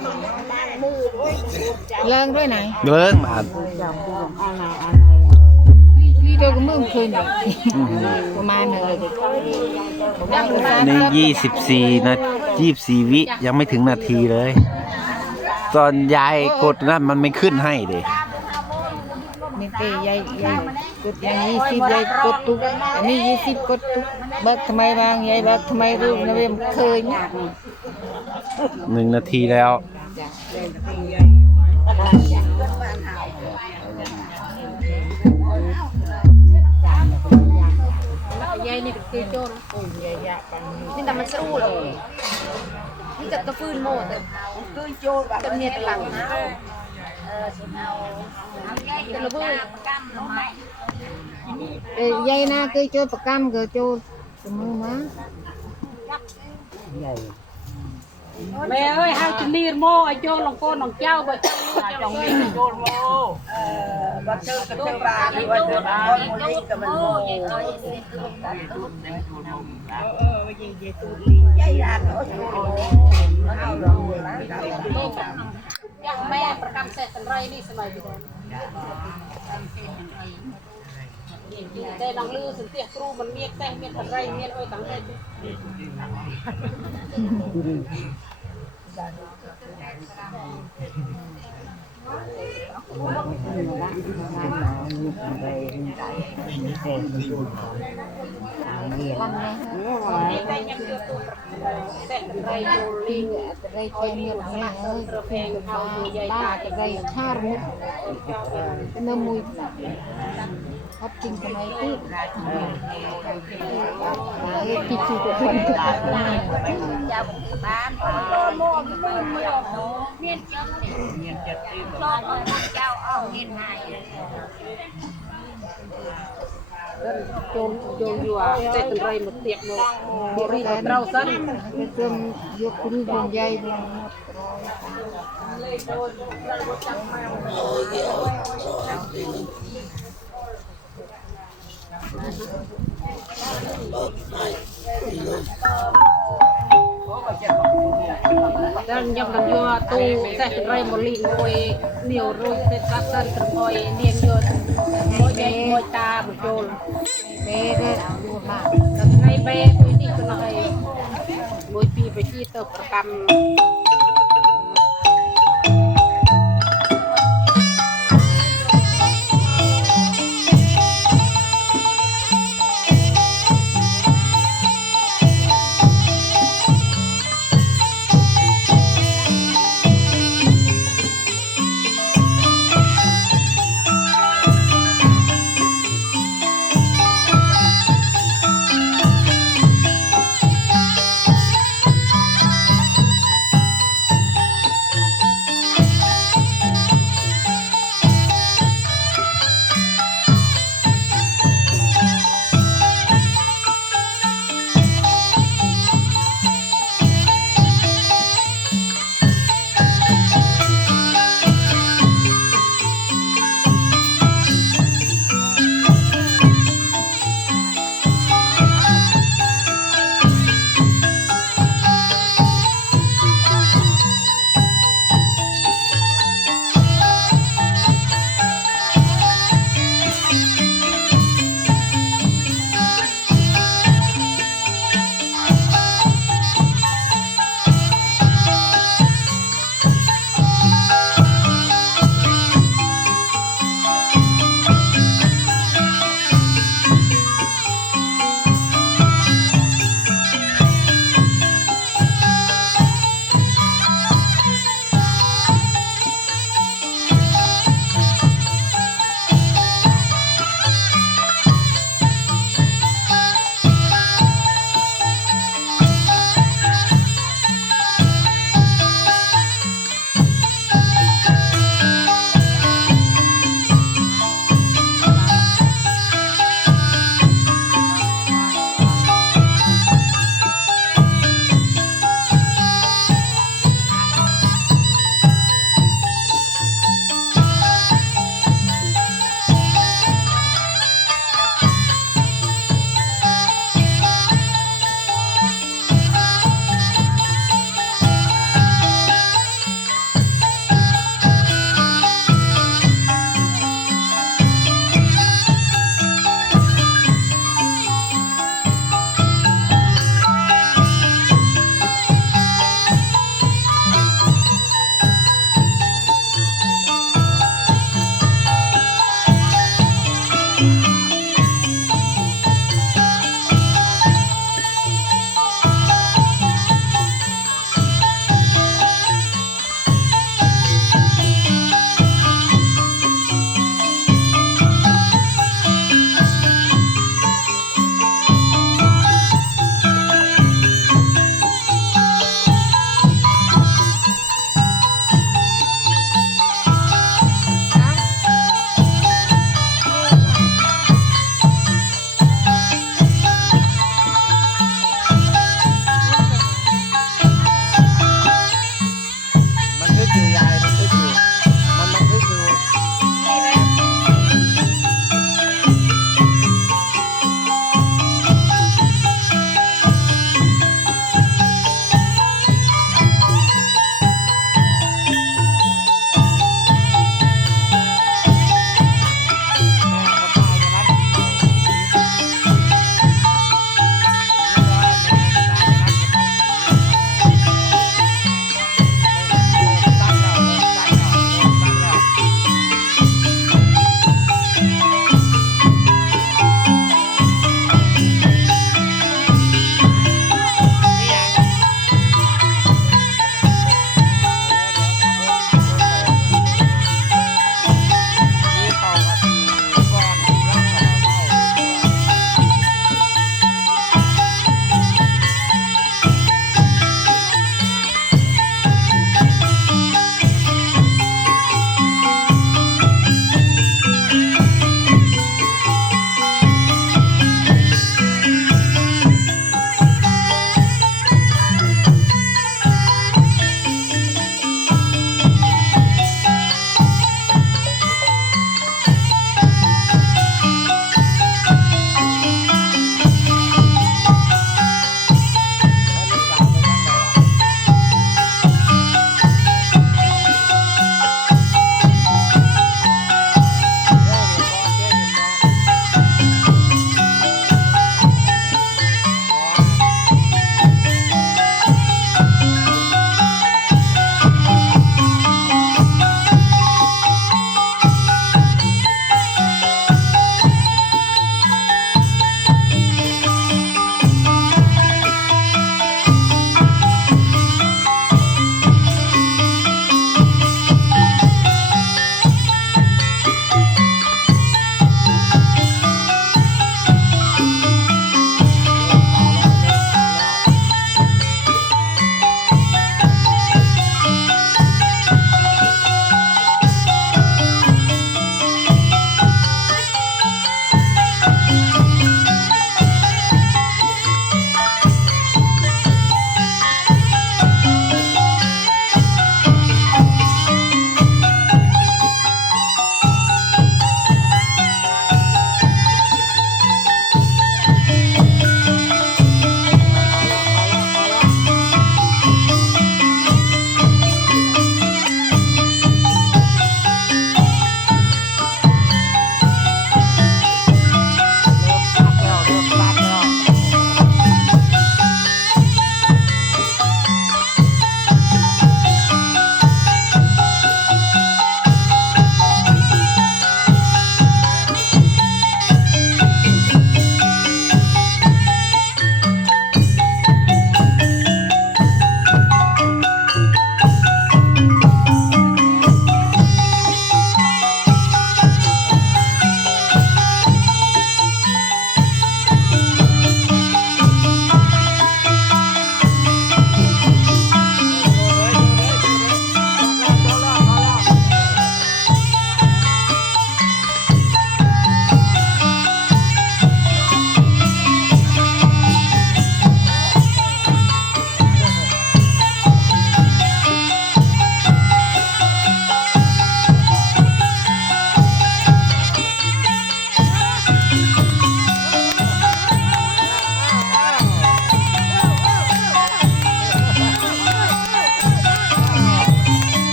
เลยจับไอ้โจรเก่งคนตายโจรรอยอยู่ Thôi cru vậy cái ni sao được mà Mà cái ni là nó có tên tên mà เลิงด้วยไหนเบิ้งมาลีเดียวก็มึงเคยเนี่ยประมาณหนึ่งเลยประมาณสามนี่สิบยี่สิบสี่นายี่สิบสี่วิยังไม่ถึงนาทีเลย ตอนยายกดนั่นมันไม่ขึ้นให้เด็นี่เตยายยายกดอย่างยี่สิบยายกดตุกอันนี้ยี่สิบกดตุกเบิกทำไมบางยายเบิกทำไมรูปนะเวมเคยเนี่ย หนึ่งนาทีแล้ว ยายนี่คือโจร nhưng mà mình sẽ u rồi nhưng gặp cái phun mồ từ cứ vô và tâm nhiệt lặng từ là vui เอ้ยยายน่าเคยโจรประกำเกิดโจรสมมติมาแม่เอ้ยห้าจุนีโมไอ้โจรหลงโกนหลงเจ้าบ่เមែអើយហៅជំនីរមកឲ្យចូលលង្គននឹងចៅបើចង់លូចង់មានចូលមកអឺបើធ្វើទៅប្រានេះបើធ្វើបានមួយនេះក៏មិនមកនិយាយទៅតាមទូទៅចូលមកអឺនិយាយទូលីយាយអាចអូចូលមកអោរងឡើងដល់យ៉ាងម៉ែប្រកម្មសេះសំរីនេះសម័យពីដល់កម្មសេះសំរី รโจรปีอะไรแค่เนี่ยหลังเอ้ยเพลงเขาใหญ่ตาอะไรชารุเนื้อมุยพับจริงทำไมตี Shopping ko na ito. Titi ko ko ito. Bán. Mua mua mua. Miên chất. Miên ដល់ខ្ញុំនឹងយកទូសេះរៃម៉ូលីមួយនាវរួចទៅកាត់សិនត្រង់ឲ្យនាងយកមួយចេញមួយតាបញ្ចូលបេទេដល់យូរបាទថ្ងៃបេមួយនេះកន្លែងមួយពីរបជាទៅប្រកម្ម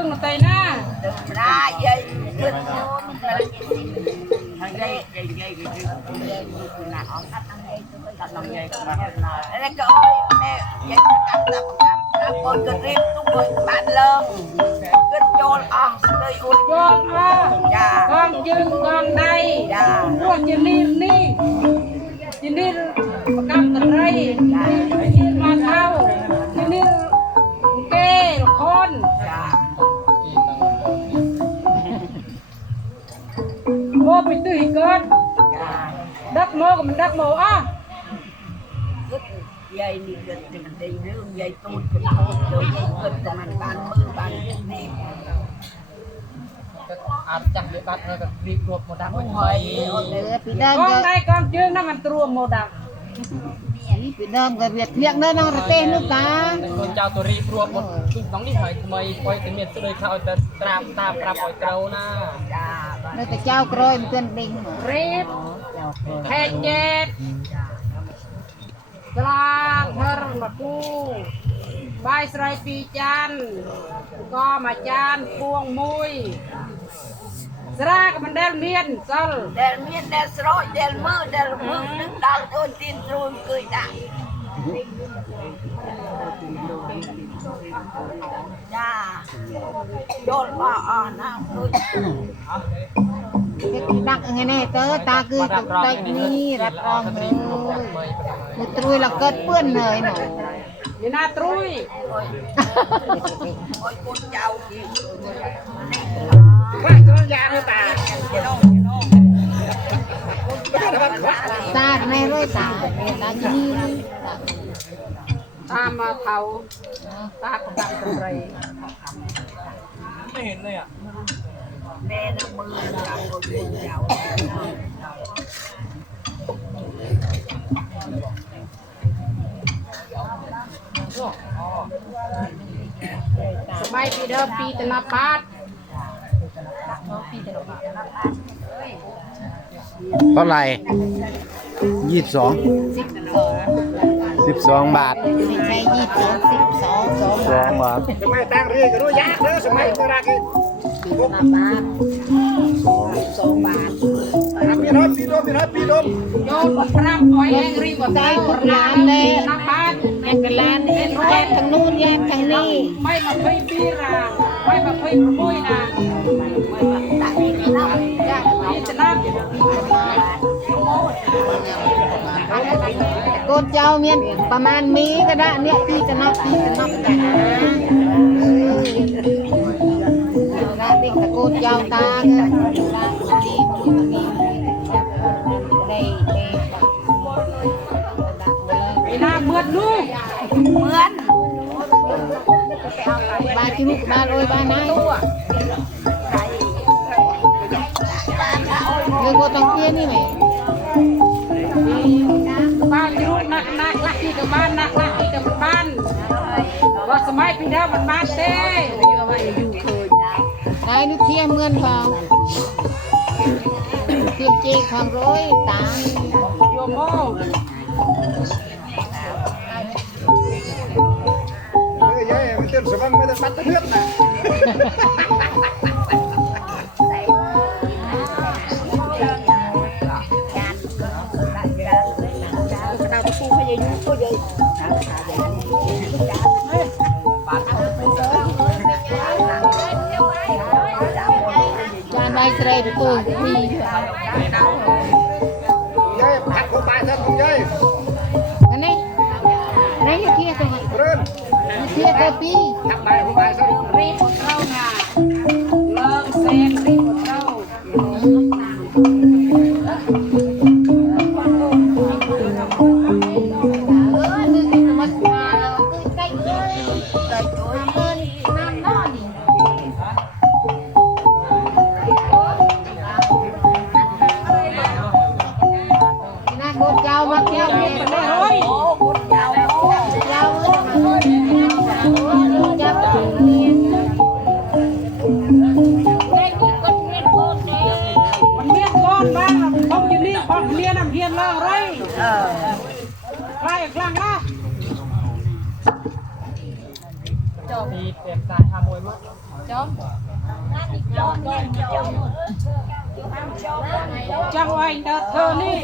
งจึงไตหน้า ra dây ขึ้นโน้นแล้วกินทางใหญ่ใหญ่ใหญ่ก็คือใหญ่คือหน้าออกทัดทางใหญ่คือทัดทางใหญ่ก็มาแล้วก็โอ้ยแม่ใหญ่กำลังกำลังคนก็รีบตุ้มเลยบ้านเริ่มขึ้นโจรออกเลยอุ่นโยนอะจ้ากองจึงกองใดจ้าพวกจินีนี่จินีประกำตะไรจินีมาเท่าจินีเก้คนจ้าโมไปตื้อเกินจ้าดักโมก็มัน មកពីទិសឯកើតដឹកមកក៏មិនដឹកមកអស់យាយនេះគិតទាំងដីរឿងយាយទូចក៏ទូចទៅគិតតែមិនបានមើលបាននេះអាចចាស់វាបាត់ហើយក៏ព្រៀបគ្របមកដាក់មកហើយអត់ទេពីដើមកងដៃកងជើងហ្នឹងមិនទ្រាំមកដាក់ ពីដើមក៏វាធ្លាក់នៅក្នុងប្រទេសនោះតាកូនចៅតូរីព្រោះបុតទូក្នុងនេះហើយថ្មីអុយតែមានស្ដីខោឲ្យតែត្រាមតាមប្រាប់ឲ្យត្រូវណាចានៅតែចៅក្រោយមិនទាន់ដេញរៀបហេញេតស្លាធរមកគូបាយស្រីពីរចានក៏មួយចានពួងមួយ ស្រាក៏មិនដែលមានសល់ដែលមានដែលស្រោចដែលមើលដែលមើលនឹងដល់អូនទីនត្រួយគឺដាក់ចាចូលបោះអស់ណាដូចគេដាក់ថ្ងៃនេះទៅតាគឺដាច់នេះរត់អងហើយមកត្រួយលកើតពឿនហើយនោះមានណាត្រួយអុយអុយគុនចៅនេះ มือเดลมือนึกดาวโดนตีนตรูนเคยได้จ้าโดนว่าอ่อนนะคือเฮ็ดดักไงแน่เตอตาคือตกใจนี่รับรองเลยมือตรุยแล้วเกิดเปื้อนเลยหน่อยนี่นาตรุยโอ้ยคนเจ้าที่ว่าตัวยางตาตาในร้อยตาตาจีนี่ตามมาเผาตากระดังกันไรไม่เห็นเลยอะแม่น้ำมือเจ้าคนเจ้าสมัยปีเดิมปีตนาปาด เท่าไหร่ยี่สิบสองสิบสองสิบสองบาทไม่ใช่ยี่สิบสองสิบสองสองสองบาทสมัยตั้งเรียกกันด้วยยากเลยสมัยตรากีนาบาทสองสองบาทปีน้อยปีดมปีน้อยปีดมโยนบนพระอ้อยแองรีบนใจเต้ากดล้านเลยนาปาดแยกกันล้านแยกทางนู้นแยกทางนี้ไม่มาคุยปีรางไม่มาคุยประมุยนางปีตนาโกดเจ้าเมียนประมาณมีก็ได้เนี่ยปีจะนับปีจะนับกันนะร้านเด็กตะโกนเจ้าตาเงิ កូនចៅមានប្រហែលមីក៏ដាក់នេះពីចំណប់ពីចំណប់តែណាដាក់ទីតកូនចៅតាគឺដាក់ទីមួយមីនៃទេពីណាមឿននោះមឿនបាទជួបក្បាលអុយបានណា ที่ลูกนักนักลักที่กับบ้านนักลักที่กับบ้านว่าสมัยปีเดิมมันบ้านเต้อยู่อยู่เคยนายนึกเทียมเงินเปล่าเทียมเจความร้อยตามโยมเฮ้ยยัยมันเต้นสมังไม่ได้บัตรเพื่อนนะ ត្រីទទួលពីយាយបាក់គូបាយសិនយាយនេះនេះយាយទៀតទៅព្រឿនយាយទៀតទៅពីដាក់បាយគូបាយ กลังมาจบมีเปลี่ยนสายฮามวยมั้งจบจังไว้เดอเธอนี่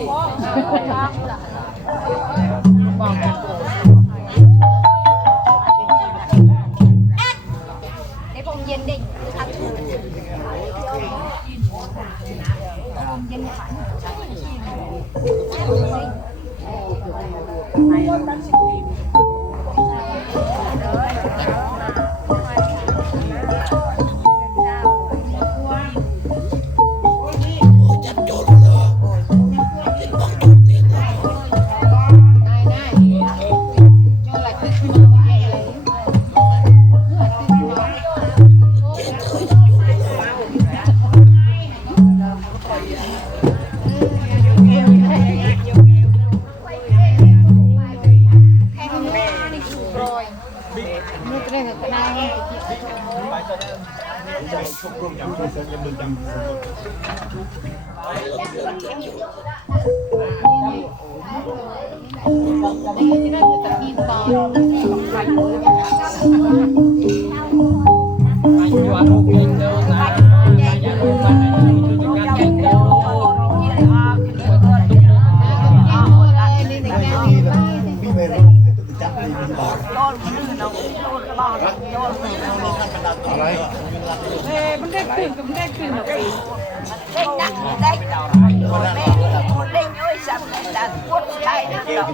ก้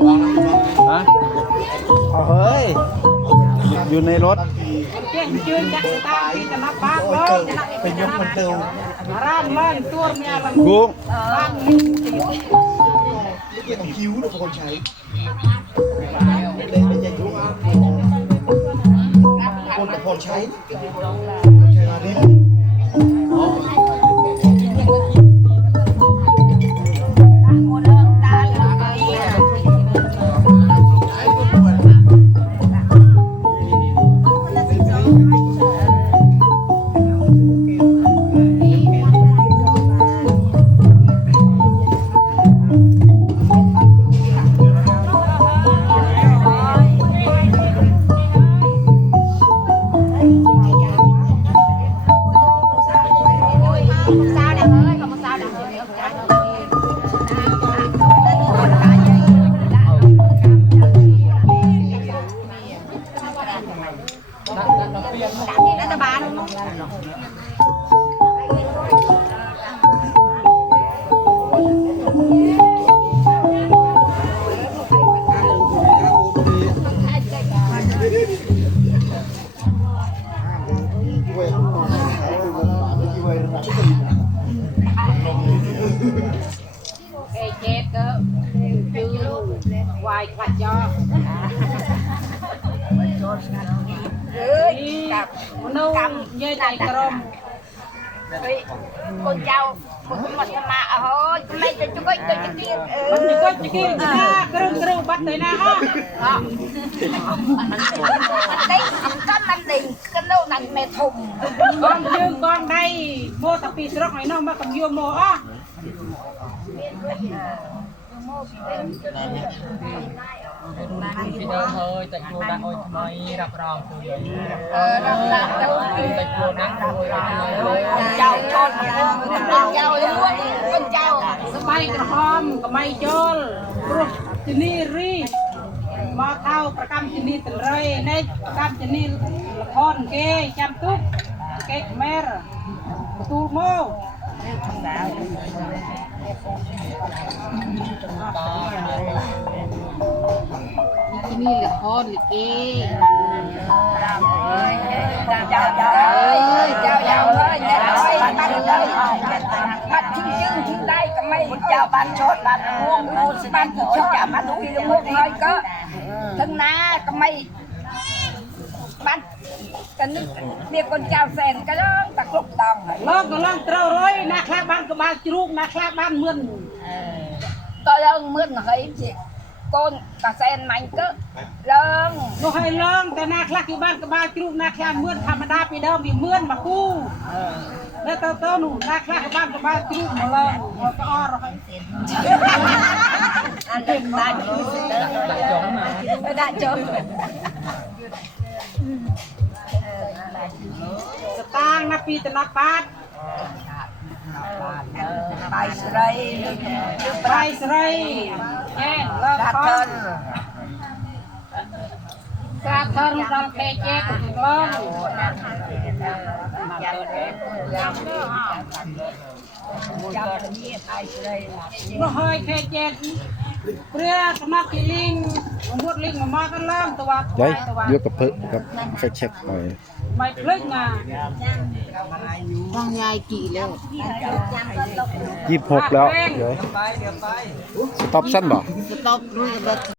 เอฮะเฮ้ย อยู่ในรถเก่งจืนจักตาที่จมาปากเลยเป็นยกมันเตวร่างเล่นตัวเมียลำบุ้งนี้เกี่ยวคิ้วทุกคนใช้คนกับคนใช้ใช้มาดิ เอ้ยกับนู่นเยอะใจกรมเฮ้ยคนเจ้ามึงมาทำมาอ๋อไม่จะจุกจะจุกี้เออจุกจุกี้นะกรึ้งกรึ้งบัดเลยนะฮะมันได้ก็มันได้ก็นู่นนั่นแม่ทุ่มกองยืมกองได้โมตะปีสรอกไหนน้องมากับยูโมอ๋ ខ្លួនពីដើមហើយតែខ្លួនដាក់អុយថ្មីរាប់រងខ្លួនយើងអឺដាក់ទៅតែខ្លួនហ្នឹងខ្លួនរំហើយចៅចត់ខ្លួនចៅលួចខ្លួនចៅស្បែកក្រហមកម៉ៃជលព្រោះជំនីរីមកថោប្រកម្មជំនីតរីនេះប្រកម្មជំនីលខនគេចាំទុកគេខ្មែរទូមក ที่นี่เละครลิเกยาวๆเอ้ยยาวๆเอ้ยยาวๆเอ้าตัดเลยตัดทิ้งทิ้งทิ้งได้ก็ไม่ยาวบานชดบานม่วงมูสบานชดจะมาดูอีกมุกน้อยก็ถึงน้าก็ไม่บ้าน กันนึกเรียกคนเจ้าแฟนกันร้องตะกรุกตองลองก็ลองเต้าร้อยนาคลาบ้านก็มาจรูกนาคลาบ้านเมื่อนก็ร้องเมื่อนเฮ้ยสิก้นกระแซนมันก็เลิงก็ให้เลิงแต่นาคลาที่บ้านก็บ้านจรูกนาคลาเมื่อนธรรมดาไปเดิมมีเมื่อนมากู้แล้วเต้าเต้าหนูนาคลาที่บ้านก็บ้านจรูกมาเลิงมาก็อ้อเราให้อันเดิมได้จงได้จง ស្តាងណាពីតំណត់បាទបាយស្រីបាយស្រីអេលោកផងសាធរដល់ពេកជេកលោកយ៉ាងយ៉ាងចាំមានបាយស្រីមកហើយពេកជេក เปรี้ยสมัครลิงมันพูดลิงมามากันเริ่มตัวยายตัวยกกระเพิ่กับไฟเช็คหน่อยไม่พลิกอะต้องยายกี่แล้วยี่สิบหกแล้วเดี๋ยวสต็อปสั้นบ่สต็อปรู้กับ